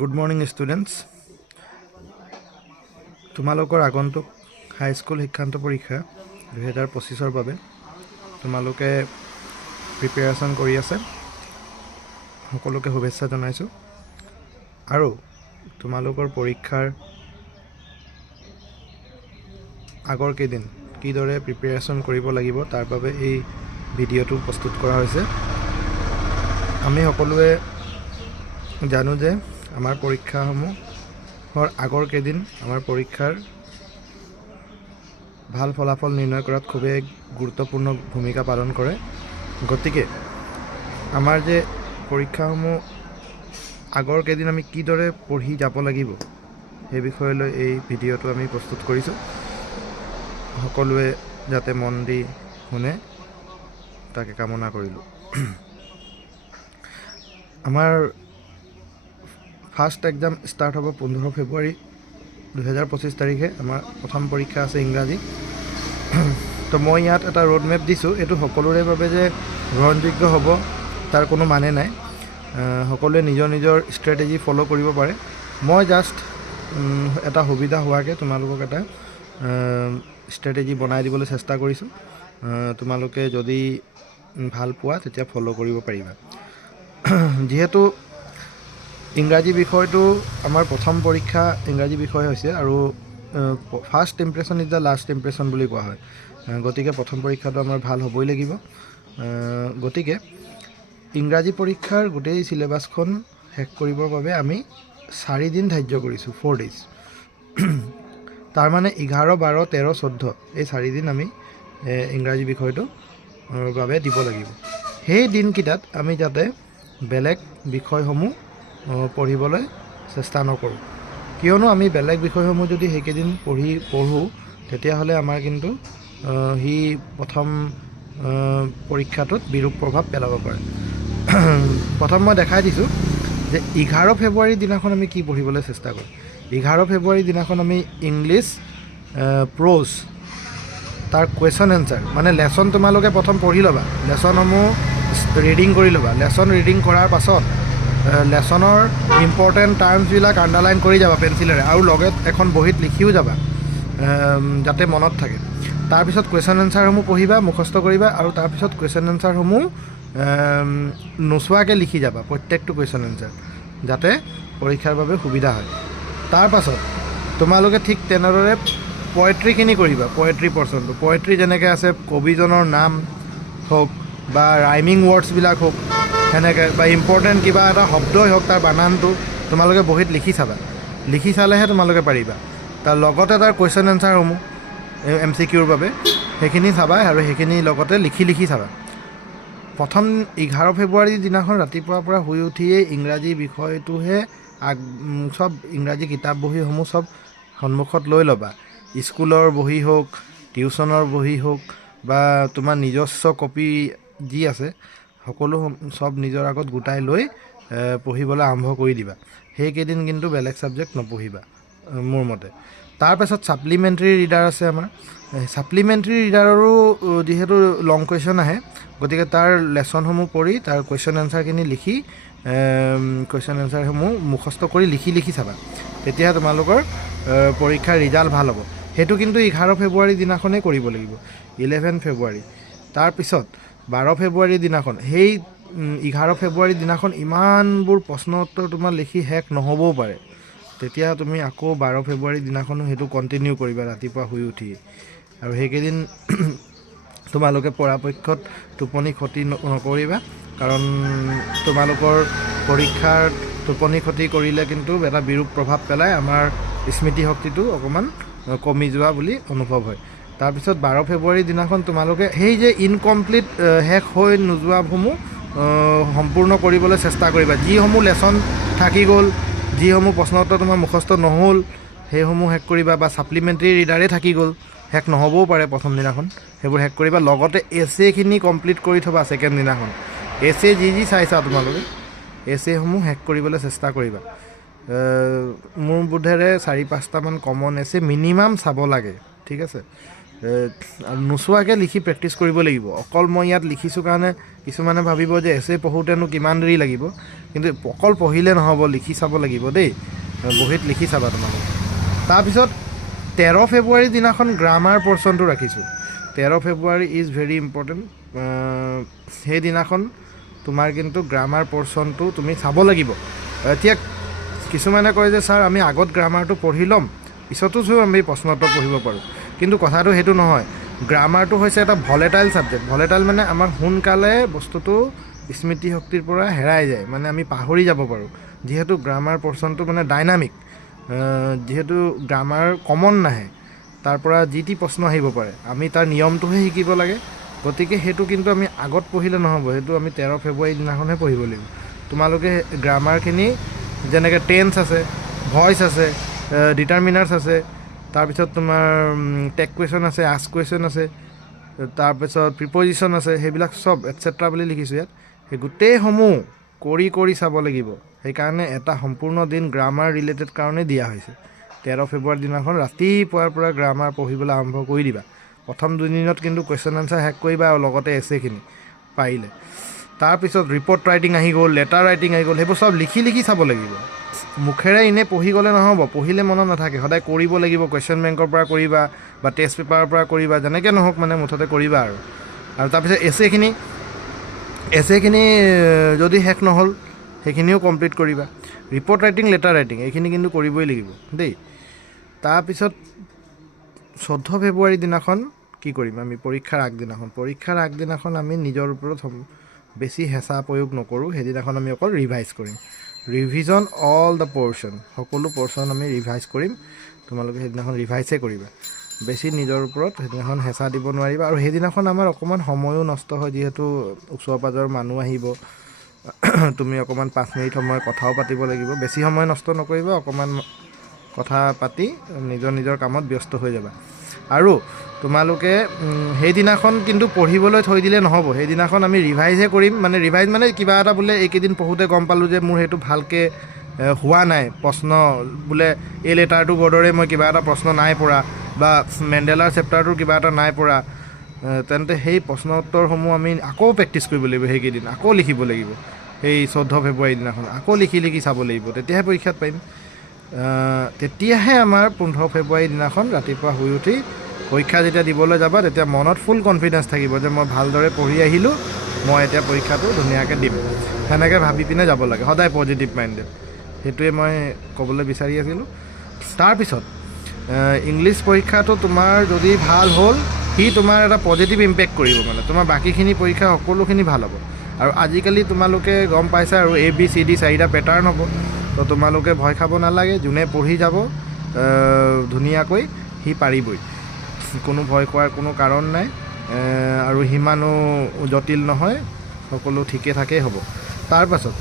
Good morning students. তোমালোকৰ আগন্তুক high school শিক্ষান্ত পৰীক্ষা 2025ৰ বাবে তোমালোকে প্ৰিপেৰেশ্যন কৰি আছে। সকলোকে শুভেচ্ছা জনাইছোঁ। আৰু তোমালোকৰ পৰীক্ষাৰ আগৰ কেইদিন কিদৰে প্ৰিপেৰেশ্যন কৰিব লাগিব তাৰ বাবে এই ভিডিঅ'টো প্ৰস্তুত কৰা হৈছে। আমি সকলোৱে জানো যে আমাৰ পৰীক্ষাসমূহৰ আগৰ কেইদিন আমাৰ পৰীক্ষাৰ ভাল ফলাফল নিৰ্ণয় কৰাত খুবেই গুৰুত্বপূৰ্ণ ভূমিকা পালন কৰে। গতিকে আমাৰ যে পৰীক্ষাসমূহ আগৰ কেইদিন আমি কিদৰে পঢ়ি যাব লাগিব সেই বিষয়লৈ এই ভিডিঅ'টো আমি প্ৰস্তুত কৰিছোঁ। সকলোৱে যাতে মন দি শুনে তাকে কামনা কৰিলোঁ। আমাৰ ফাৰ্ষ্ট এক্সাম ষ্টাৰ্ট হ'ব 15 ফেব্ৰুৱাৰী 2025 তাৰিখে। আমাৰ প্ৰথম পৰীক্ষা আছে ইংৰাজী। তো মই ইয়াত এটা ৰোড মেপ দিছোঁ। এইটো সকলোৰে বাবে যে গ্ৰহণযোগ্য হ'ব তাৰ কোনো মানে নাই। সকলোৱে নিজৰ নিজৰ ষ্ট্ৰেটেজি ফ'ল' কৰিব পাৰে। মই জাষ্ট এটা সুবিধা হোৱাকৈ তোমালোকক এটা ষ্ট্ৰেটেজি বনাই দিবলৈ চেষ্টা কৰিছোঁ। তোমালোকে যদি ভাল পোৱা তেতিয়া ফ'ল' কৰিব পাৰিবা। যিহেতু ইংৰাজী বিষয়টো আমাৰ প্ৰথম পৰীক্ষা ইংৰাজী বিষয় হৈছে আৰু first impression is the last impression বুলি কোৱা হয়। গতিকে প্ৰথম পৰীক্ষাটো আমাৰ ভাল হ'বই লাগিব। গতিকে ইংৰাজী পৰীক্ষাৰ গোটেই চিলেবাছখন শেষ কৰিবৰ বাবে আমি 4 দিন ধাৰ্য কৰিছোঁ, 4 days। তাৰমানে 11, 12, 13, 14 এই 4 দিন আমি ইংৰাজী বিষয়টোৰ বাবে দিব লাগিব। সেই দিনকেইটাত আমি যাতে বেলেগ বিষয়সমূহ পঢ়িবলৈ চেষ্টা নকৰোঁ। কিয়নো আমি বেলেগ বিষয়সমূহ যদি সেইকেইদিন পঢ়োঁ তেতিয়াহ'লে আমাৰ কিন্তু সি প্ৰথম পৰীক্ষাটোত বিৰূপ প্ৰভাৱ পেলাব পাৰে। প্ৰথম মই দেখাই দিছোঁ যে 11 ফেব্ৰুৱাৰীৰ দিনাখন আমি কি পঢ়িবলৈ চেষ্টা কৰোঁ। 11 ফেব্ৰুৱাৰীৰ দিনাখন আমি ইংলিছ প্ৰ'জ তাৰ কুৱেশ্যন এনচাৰ মানে লেচন তোমালোকে প্ৰথম পঢ়ি ল'বা। লেচনসমূহ ৰিডিং কৰি ল'বা। লেচন ৰিডিং কৰাৰ পাছত লেচনৰ ইম্পৰ্টেণ্ট টাৰ্মছবিলাক আণ্ডাৰলাইন কৰি যাবা পেঞ্চিলেৰে আৰু লগত এখন বহীত লিখিও যাবা যাতে মনত থাকে। তাৰপিছত কুৱেশ্যন এনচাৰসমূহ পঢ়িবা, মুখস্থ কৰিবা আৰু তাৰপিছত কুৱেশ্যন এনচাৰসমূহ নোচোৱাকৈ লিখি যাবা প্ৰত্যেকটো কুৱেশ্যন এনচাৰ যাতে পৰীক্ষাৰ বাবে সুবিধা হয়। তাৰপাছত তোমালোকে ঠিক তেনেদৰে পয়েট্ৰিখিনি কৰিবা। পয়েট্ৰি পৰ্চনটো পয়েট্ৰি যেনেকৈ আছে কবিজনৰ নাম হওক বা ৰাইমিং ৱৰ্ডছবিলাক হওক সেনেকৈ বা ইম্পৰ্টেণ্ট কিবা এটা শব্দই হওক তাৰ বানানটো তোমালোকে বহীত লিখি চাবা। লিখি চালেহে তোমালোকে পাৰিবা। তাৰ লগতে তাৰ কুৱেশ্যন এনচাৰসমূহ MCQৰ বাবে সেইখিনি চাবা আৰু সেইখিনি লগতে লিখি চাবা। প্ৰথম 11 ফেব্ৰুৱাৰীৰ দিনাখন ৰাতিপুৱাৰ পৰা শুই উঠিয়েই ইংৰাজী বিষয়টোহে চব ইংৰাজী কিতাপ বহীসমূহ চব সন্মুখত লৈ ল'বা। স্কুলৰ বহী হওক, টিউশ্যনৰ বহী হওক বা তোমাৰ নিজস্ব কপি যি আছে সকলো চব নিজৰ আগত গোটাই লৈ পঢ়িবলৈ আৰম্ভ কৰি দিবা। সেইকেইদিন কিন্তু বেলেগ ছাবজেক্ট নপঢ়িবা মোৰ মতে। তাৰপাছত ছাপ্লিমেণ্টেৰী ৰিডাৰ আছে আমাৰ। ছাপ্লিমেণ্টেৰী ৰিডাৰৰো যিহেতু লং কুৱেশ্যন আহে গতিকে তাৰ লেচনসমূহ পঢ়ি তাৰ কুৱেশ্যন এনচাৰখিনি লিখি কুৱেশ্যন এনচাৰসমূহ মুখস্থ কৰি লিখি চাবা। তেতিয়াহে তোমালোকৰ পৰীক্ষাৰ ৰিজাল্ট ভাল হ'ব। সেইটো কিন্তু 11 ফেব্ৰুৱাৰীৰ দিনাখনেই কৰিব লাগিব। 11 ফেব্ৰুৱাৰী তাৰপিছত 12 ফেব্ৰুৱাৰীৰ দিনাখন সেই 11 ফেব্ৰুৱাৰীৰ দিনাখন ইমানবোৰ প্ৰশ্ন উত্তৰ তোমাৰ লিখি শেষ নহ'বও পাৰে। তেতিয়া তুমি আকৌ 12 ফেব্ৰুৱাৰীৰ দিনাখনো সেইটো কণ্টিনিউ কৰিবা ৰাতিপুৱা শুই উঠি। আৰু সেইকেইদিন তোমালোকে পৰাপক্ষত টোপনি ক্ষতি নকৰিবা, কাৰণ তোমালোকৰ পৰীক্ষাৰ টোপনি ক্ষতি কৰিলে কিন্তু এটা বিৰূপ প্ৰভাৱ পেলাই আমাৰ স্মৃতিশক্তিটো অকণমান কমি যোৱা বুলি অনুভৱ হয়। তাৰপিছত 12 ফেব্ৰুৱাৰীৰ দিনাখন তোমালোকে সেই যে ইনকমপ্লিট শেষ হৈ নোযোৱাসমূহ সম্পূৰ্ণ কৰিবলৈ চেষ্টা কৰিবা। যিসমূহ লেচন থাকি গ'ল, যিসমূহ প্ৰশ্ন উত্তৰ তোমাৰ মুখস্থ নহ'ল সেইসমূহ শেষ কৰিবা। বা ছাপ্লিমেণ্টেৰী ৰিডাৰে থাকি গ'ল, শেষ নহ'বও পাৰে প্ৰথম দিনাখন, সেইবোৰ শেষ কৰিবা। লগতে এছেখিনি কমপ্লিট কৰি থ'বা ছেকেণ্ড দিনাখন। এছে যি চাইছা তোমালোকে এছেসমূহ শেষ কৰিবলৈ চেষ্টা কৰিবা। মোৰ বোধেৰে 4-5টামান কমন এছে মিনিমাম চাব লাগে, ঠিক আছে। নোচোৱাকৈ লিখি প্ৰেক্টিছ কৰিব লাগিব। অকল মই ইয়াত লিখিছোঁ কাৰণে কিছুমানে ভাবিব যে এছে পঢ়োঁতেনো কিমান দেৰি লাগিব। কিন্তু অকল পঢ়িলে নহ'ব, লিখি চাব লাগিব দেই, বহীত লিখি চাবা তোমালোকে। তাৰপিছত 13 ফেব্ৰুৱাৰীৰ দিনাখন গ্ৰামাৰ পৰ্চনটো ৰাখিছোঁ। 13 ফেব্ৰুৱাৰী ইজ ভেৰি ইম্পৰ্টেণ্ট। সেইদিনাখন তোমাৰ কিন্তু গ্ৰামাৰ পৰ্চনটো তুমি চাব লাগিব। এতিয়া কিছুমানে কয় যে ছাৰ আমি আগত গ্ৰামাৰটো পঢ়ি ল'ম, পিছতো আমি প্ৰশ্নোত্তৰ পঢ়িব পাৰোঁ, কিন্তু কথাটো সেইটো নহয়। গ্ৰামাৰটো হৈছে এটা ভলেটাইল ছাবজেক্ট। ভলেটাইল মানে আমাৰ সোনকালে বস্তুটো স্মৃতিশক্তিৰ পৰা হেৰাই যায়, মানে আমি পাহৰি যাব পাৰোঁ। যিহেতু গ্ৰামাৰ পৰ্চনটো মানে ডাইনামিক, যিহেতু গ্ৰামাৰ কমন নাহে, তাৰ পৰা যি টি প্ৰশ্ন আহিব পাৰে, আমি তাৰ নিয়মটোহে শিকিব লাগে। গতিকে সেইটো কিন্তু আমি আগত পঢ়িলে নহ'ব, সেইটো আমি 13 ফেব্ৰুৱাৰীৰ দিনাখনহে পঢ়িব লাগিব। তোমালোকে গ্ৰামাৰখিনি যেনেকৈ টেন্স আছে, ভইচ আছে, ডিটাৰমিনাৰ্ছ আছে, তাৰপিছত তোমাৰ টেক কুৱেশ্যন আছে, আস্ক কুৱেশ্যন আছে, তাৰপিছত প্ৰিপজিশ্যন আছে, সেইবিলাক চব এটচেট্ৰা বুলি লিখিছোঁ ইয়াত। সেই গোটেইসমূহ কৰি চাব লাগিব। সেইকাৰণে এটা সম্পূৰ্ণ দিন গ্ৰামাৰ ৰিলেটেড কাৰণে দিয়া হৈছে। 13 ফেব্ৰুৱাৰীৰ দিনাখন ৰাতিপুৱাৰ পৰা গ্ৰামাৰ পঢ়িবলৈ আৰম্ভ কৰি দিবা। প্ৰথম 2 দিনত কিন্তু কুৱেশ্যন আনচাৰ শেষ কৰিবা আৰু লগতে এছেখিনি পাৰিলে। তাৰপিছত ৰিপৰ্ট ৰাইটিং আহি গ'ল, লেটাৰ ৰাইটিং আহি গ'ল, সেইবোৰ চব লিখি চাব লাগিব। মুখেৰে এনেই পঢ়ি গ'লে নহ'ব, পঢ়িলে মনত নাথাকে, সদায় কৰিব লাগিব। কুৱেশ্যন বেংকৰ পৰা কৰিবা বা টেষ্ট পেপাৰৰ পৰা কৰিবা, যেনেকৈ নহওক মানে মুঠতে কৰিবা আৰু তাৰপিছত এছেখিনি যদি শেষ নহ'ল সেইখিনিও কমপ্লিট কৰিবা। ৰিপৰ্ট ৰাইটিং, লেটাৰ ৰাইটিং এইখিনি কিন্তু কৰিবই লাগিব দেই। তাৰপিছত 14 ফেব্ৰুৱাৰীৰ দিনাখন কি কৰিম আমি? পৰীক্ষাৰ আগদিনাখন আমি নিজৰ ওপৰত বেছি হেঁচা প্ৰয়োগ নকৰোঁ। সেইদিনাখন আমি অকল ৰিভাইজ কৰিম। ৰিভিজন অল দ্য পৰ্চন, সকলো পৰ্চন আমি ৰিভাইজ কৰিম। তোমালোকে সেইদিনাখন ৰিভাইজে কৰিবা, বেছি নিজৰ ওপৰত সেইদিনাখন হেঁচা দিব নোৱাৰিবা। আৰু সেইদিনাখন আমাৰ অকণমান সময়ো নষ্ট হয়, যিহেতু ওচৰ পাজৰৰ মানুহ আহিব, তুমি অকণমান 5 মিনিট সময় কথাও পাতিব লাগিব। বেছি সময় নষ্ট নকৰিবা, অকণমান কথা পাতি নিজৰ কামত ব্যস্ত হৈ যাবা। আৰু তোমালোকে সেইদিনাখন কিন্তু পঢ়িবলৈ থৈ দিলে নহ'ব, সেইদিনাখন আমি ৰিভাইজহে কৰিম। মানে ৰিভাইজ মানে কিবা এটা বোলে এইকেইদিন পঢ়োঁতে গম পালোঁ যে মোৰ সেইটো ভালকৈ হোৱা নাই, প্ৰশ্ন বোলে এই লেটাৰটো বৰ্ডৰে মই কিবা এটা প্ৰশ্ন নাই পৰা, বা মেণ্ডেলাৰ চেপ্টাৰটোৰ কিবা এটা নাই পৰা, তেন্তে সেই প্ৰশ্ন উত্তৰসমূহ আমি আকৌ প্ৰেক্টিছ কৰিব লাগিব। সেইকেইদিন আকৌ লিখিব লাগিব। সেই 14 ফেব্ৰুৱাৰীৰ দিনাখন আকৌ লিখি চাব লাগিব, তেতিয়াহে পৰীক্ষাত পাৰিম। তেতিয়াহে আমাৰ 15 ফেব্ৰুৱাৰীৰ দিনাখন ৰাতিপুৱা শুই উঠি পৰীক্ষা যেতিয়া দিবলৈ যাবা, তেতিয়া মনত ফুল কনফিডেঞ্চ থাকিব যে মই ভালদৰে পঢ়ি আহিলোঁ, মই এতিয়া পৰীক্ষাটো ধুনীয়াকৈ দিম। সেনেকৈ ভাবি পিনে যাব লাগে, সদায় পজিটিভ মাইণ্ডেড। সেইটোৱে মই ক'বলৈ বিচাৰি আছিলোঁ। তাৰপিছত ইংলিছ পৰীক্ষাটো তোমাৰ যদি ভাল হ'ল, সি তোমাৰ এটা পজিটিভ ইম্পেক্ট কৰিব, মানে তোমাৰ বাকীখিনি পৰীক্ষা সকলোখিনি ভাল হ'ব। আৰু আজিকালি তোমালোকে গম পাইছা আৰু ABCD 4টা পেটাৰ্ণ হ'ব, তো তোমালোকে ভয় খাব নালাগে। যোনে পঢ়ি যাব ধুনীয়াকৈ সি পাৰিবই, কোনো ভয় খোৱাৰ কোনো কাৰণ নাই। আৰু সিমানো জটিল নহয়, সকলো ঠিকে ঠাকেই হ'ব। তাৰপাছত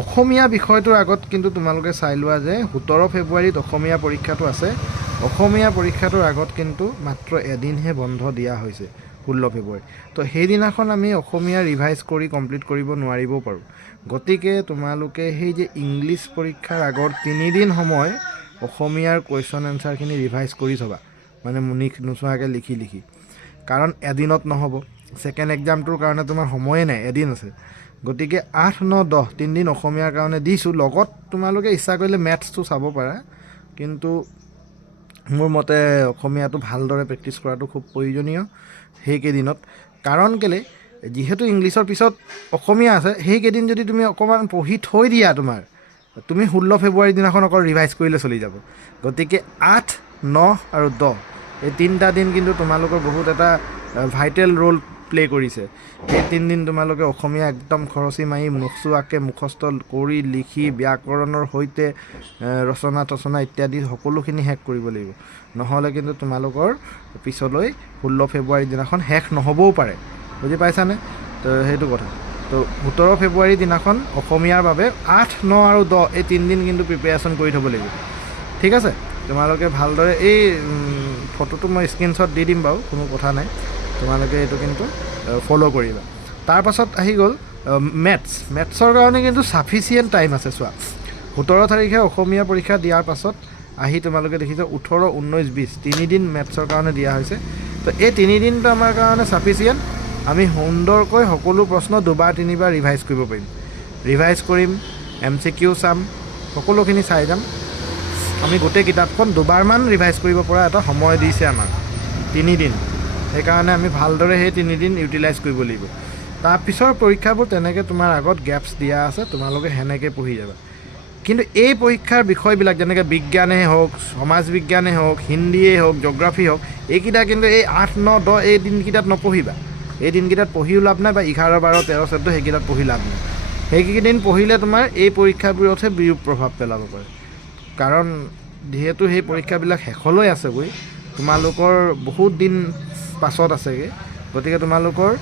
অসমীয়া বিষয়টোৰ আগত কিন্তু তোমালোকে চাই লোৱা যে 17 ফেব্ৰুৱাৰীত অসমীয়া পৰীক্ষাটো আছে। অসমীয়া পৰীক্ষাটোৰ আগত কিন্তু মাত্ৰ এদিনহে বন্ধ দিয়া হৈছে, 16 ফেব্ৰুৱাৰী। তো সেইদিনাখন আমি অসমীয়া ৰিভাইজ কৰি কমপ্লিট কৰিব নোৱাৰিবও পাৰোঁ। গতিকে তোমালোকে সেই যে ইংলিছ পৰীক্ষাৰ আগৰ 3 দিন সময় অসমীয়াৰ কুৱেশ্যন এনচাৰখিনি ৰিভাইজ কৰি থবা, মানে নোচোৱাকৈ লিখি। কাৰণ এদিনত নহ'ব, ছেকেণ্ড এক্সামটোৰ কাৰণে তোমাৰ সময়ে নাই, এদিন আছে। গতিকে 8, 9, 10 3 দিন অসমীয়াৰ কাৰণে দিছোঁ। লগত তোমালোকে ইচ্ছা কৰিলে মেথছটো চাব পাৰা, কিন্তু মোৰ মতে অসমীয়াটো ভালদৰে প্ৰেক্টিছ কৰাটো খুব প্ৰয়োজনীয় সেইকেইদিনত। কাৰণ কেলৈ, যিহেতু ইংলিছৰ পিছত অসমীয়া আছে, সেইকেইদিন যদি তুমি অকণমান পঢ়ি থৈ দিয়া, তুমি 16 ফেব্ৰুৱাৰীৰ দিনাখন অকল ৰিভাইজ কৰিলে চলি যাব। গতিকে 8, 9 আৰু 10 এই 3টা দিন কিন্তু তোমালোকৰ বহুত এটা ভাইটেল ৰোল প্লে কৰিছে। সেই 3 দিন তোমালোকে অসমীয়া একদম খৰচি মাৰি নোচোৱাকৈ মুখস্থ কৰি লিখি ব্যাকৰণৰ সৈতে ৰচনা ইত্যাদি সকলোখিনি শেষ কৰিব লাগিব। নহ'লে কিন্তু তোমালোকৰ পিছলৈ 16 ফেব্ৰুৱাৰীৰ দিনাখন শেষ নহ'বও পাৰে, বুজি পাইছানে? তো সেইটো কথা। তো 17 ফেব্ৰুৱাৰীৰ দিনাখন অসমীয়াৰ বাবে 8, 9 আৰু 10 এই 3 দিন কিন্তু প্ৰিপেৰেশ্যন কৰি থ'ব লাগিব, ঠিক আছে? তোমালোকে ভালদৰে এই ফটোটো মই স্ক্ৰীনশ্বট দি দিম বাৰু, কোনো কথা নাই, তোমালোকে এইটো কিন্তু ফ'ল' কৰিবা। তাৰপাছত আহি গ'ল মেথছৰ কাৰণে কিন্তু ছাফিচিয়েণ্ট টাইম আছে। চোৱা, 17 তাৰিখে অসমীয়া পৰীক্ষা দিয়াৰ পাছত আহি তোমালোকে দেখিছা 18, 19, 20 3 দিন মেথছৰ কাৰণে দিয়া হৈছে। তো এই 3 দিনটো আমাৰ কাৰণে ছাফিচিয়েণ্ট। আমি সুন্দৰকৈ সকলো প্ৰশ্ন 2-3 বাৰ ৰিভাইজ কৰিব পাৰিম। ৰিভাইজ কৰিম, MCQ চাম, সকলোখিনি চাই যাম। আমি গোটেই কিতাপখন দুবাৰমান ৰিভাইজ কৰিব পৰা এটা সময় দিছে আমাক, 3 দিন। সেইকাৰণে আমি ভালদৰে সেই 3 দিন ইউটিলাইজ কৰিব লাগিব। তাৰপিছৰ পৰীক্ষাবোৰ তেনেকৈ তোমাৰ আগত গেপছ দিয়া আছে, তোমালোকে সেনেকৈ পঢ়ি যাবা। কিন্তু এই পৰীক্ষাৰ বিষয়বিলাক যেনেকৈ বিজ্ঞানেই হওক, সমাজ বিজ্ঞানেই হওক, হিন্দীয়েই হওক, জিঅ'গ্ৰাফী হওক, এইকেইটা কিন্তু এই 8, 9, 10 এই দিনকেইটাত নপঢ়িবা। এই দিনকেইটাত পঢ়িও লাভ নাই, বা 11, 12, 13, 14 সেইকেইটাত পঢ়ি লাভ নাই। সেইকেইদিন পঢ়িলে তোমাৰ এই পৰীক্ষাবোৰতহে বিৰূপ প্ৰভাৱ পেলাব পাৰে। কাৰণ যিহেতু সেই পৰীক্ষাবিলাক শেষলৈ আছেগৈ, তোমালোকৰ বহুত দিন পাছত আছেগৈ, গতিকে তোমালোকৰ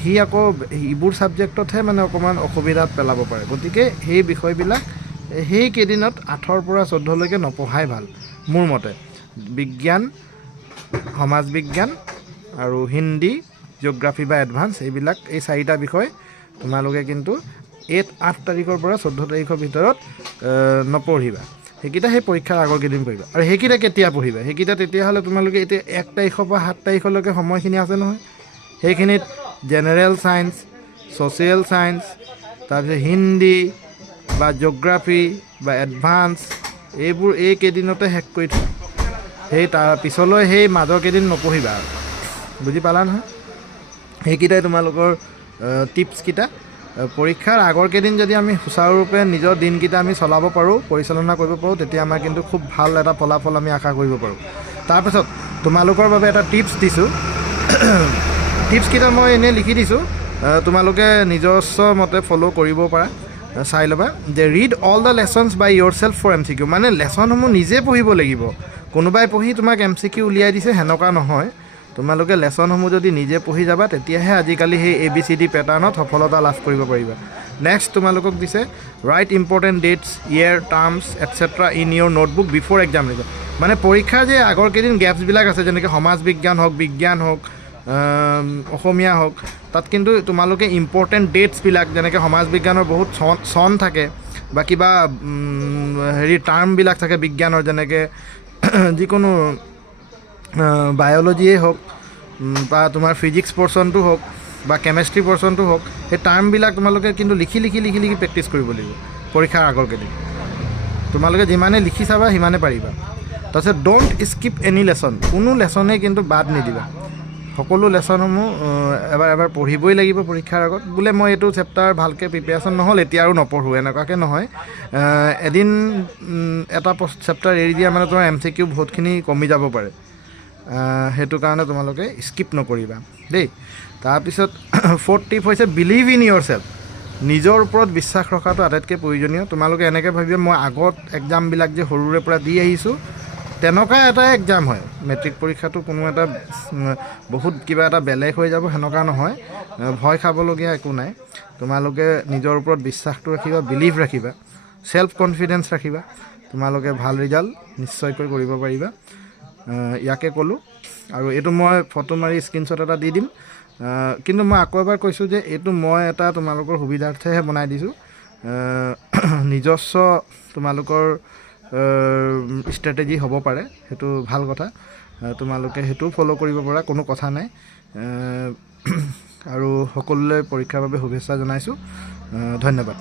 সি আকৌ ইবোৰ ছাবজেক্টতহে মানে অকণমান অসুবিধাত পেলাব পাৰে। গতিকে সেই বিষয়বিলাক সেই কেইদিনত 8ৰ পৰা 14লৈকে নপঢ়াই ভাল মোৰ মতে। বিজ্ঞান, সমাজ বিজ্ঞান আৰু হিন্দী, জিঅ'গ্ৰাফী বা এডভান্স, এইবিলাক এই 4টা বিষয় তোমালোকে কিন্তু 8 তাৰিখৰ পৰা 14 তাৰিখৰ ভিতৰত নপঢ়িবা। সেইকেইটা সেই পৰীক্ষাৰ আগৰ কেইদিন পঢ়িবা। আৰু সেইকেইটা কেতিয়া পঢ়িবা? সেইকেইটা তেতিয়াহ'লে তোমালোকে এতিয়া 1 তাৰিখৰ পৰা 7 তাৰিখলৈকে সময়খিনি আছে নহয়। সেইখিনিত জেনেৰেল ছায়েন্স, ছ'চিয়েল ছায়েন্স, তাৰপিছত হিন্দী বা জিঅ'গ্ৰাফী বা এডভান্স, এইবোৰ এই কেইদিনতে শেষ কৰি থোৱা। সেই তাৰ পিছলৈ সেই মাজৰ কেইদিন নপঢ়িবা আৰু, বুজি পালা নহয়? সেইকেইটাই তোমালোকৰ টিপছকেইটা। পৰীক্ষাৰ আগৰ কেইদিন যদি আমি সুচাৰুৰূপে নিজৰ দিনকেইটা আমি চলাব পাৰোঁ, পৰিচালনা কৰিব পাৰোঁ, তেতিয়া আমাৰ কিন্তু খুব ভাল এটা ফলাফল আমি আশা কৰিব পাৰোঁ। তাৰপিছত তোমালোকৰ বাবে এটা টিপছ দিছোঁ। টিপছকেইটা মই এনেই লিখি দিছোঁ, তোমালোকে নিজস্ব মতে ফ'ল' কৰিব পাৰা। চাই ল'বা যে read all the lessons by yourself for MCQ। মানে লেচনসমূহ নিজে পঢ়িব লাগিব। কোনোবাই পঢ়ি তোমাক MCQ উলিয়াই দিছে সেনেকুৱা নহয়। তোমালোকে লেচনসমূহ যদি নিজে পঢ়ি যাবা, তেতিয়াহে আজিকালি সেই ABCD পেটাৰ্ণত সফলতা লাভ কৰিব পাৰিবা। নেক্সট তোমালোকক দিছে write important dates, year, terms etcetera in your notebook before exam result. মানে পৰীক্ষাৰ যে আগৰ কেইদিন গেপছবিলাক আছে, যেনেকৈ সমাজ বিজ্ঞান হওক, বিজ্ঞান হওক, অসমীয়া হওক, তাত কিন্তু তোমালোকে ইম্পৰ্টেণ্ট ডেটছবিলাক, যেনেকৈ সমাজ বিজ্ঞানৰ বহুত চন থাকে, বা কিবা টাৰ্মবিলাক থাকে বিজ্ঞানৰ, যেনেকৈ যিকোনো বায়'লজিয়েই হওক বা তোমাৰ ফিজিক্স পৰ্চনটো হওক বা কেমেষ্ট্ৰি পৰ্চনটো হওক, সেই টাৰ্মবিলাক তোমালোকে কিন্তু লিখি প্ৰেক্টিছ কৰিব লাগিব পৰীক্ষাৰ আগৰ কেইদিন। তোমালোকে যিমানে লিখি চাবা সিমানে পাৰিবা। তাৰপিছত ডোণ্ট স্কিপ এনি লেচন। কোনো লেচনেই কিন্তু বাদ নিদিবা। সকলো লেচনসমূহ এবাৰ পঢ়িবই লাগিব পৰীক্ষাৰ আগত। বোলে মই এইটো চেপ্টাৰ ভালকৈ প্ৰিপেৰেশ্যন নহ'ল, এতিয়া আৰু নপঢ়োঁ, এনেকুৱাকৈ নহয়। এদিন এটা চেপ্টাৰ এৰি দিয়া মানে তোমাৰ MCQ বহুতখিনি কমি যাব পাৰে। সেইটো কাৰণে তোমালোকে স্কিপ নকৰিবা দেই। তাৰপিছত 4th টিপ হৈছে বিলিভ ইন ইয়ৰ চেল্ফ। নিজৰ ওপৰত বিশ্বাস ৰখাটো আটাইতকৈ প্ৰয়োজনীয়। তোমালোকে এনেকৈ ভাবিবা মই আগত এক্সামবিলাক যে সৰুৰে পৰা দি আহিছোঁ, তেনেকুৱা এটা এক্সাম হয়। মেট্ৰিক পৰীক্ষাটো কোনো এটা বহুত কিবা এটা বেলেগ হৈ যাব সেনেকুৱা নহয়। ভয় খাবলগীয়া একো নাই। তোমালোকে নিজৰ ওপৰত বিশ্বাসটো ৰাখিবা, বিলিভ ৰাখিবা, চেল্ফ কনফিডেঞ্চ ৰাখিবা। তোমালোকে ভাল ৰিজাল্ট নিশ্চয়কৈ কৰিব পাৰিবা। ইয়াকে ক'লোঁ। আৰু এইটো মই ফটো মাৰি স্ক্ৰীনশ্বট এটা দি দিম। কিন্তু মই আকৌ এবাৰ কৈছোঁ যে এইটো মই এটা তোমালোকৰ সুবিধাৰ্থেহে বনাই দিছোঁ। নিজস্ব তোমালোকৰ ষ্ট্ৰেটেজি হ'ব পাৰে, সেইটো ভাল কথা। তোমালোকে সেইটোও ফ'ল' কৰিব পৰা, কোনো কথা নাই। আৰু সকলোলৈ পৰীক্ষাৰ বাবে শুভেচ্ছা জনাইছোঁ। ধন্যবাদ।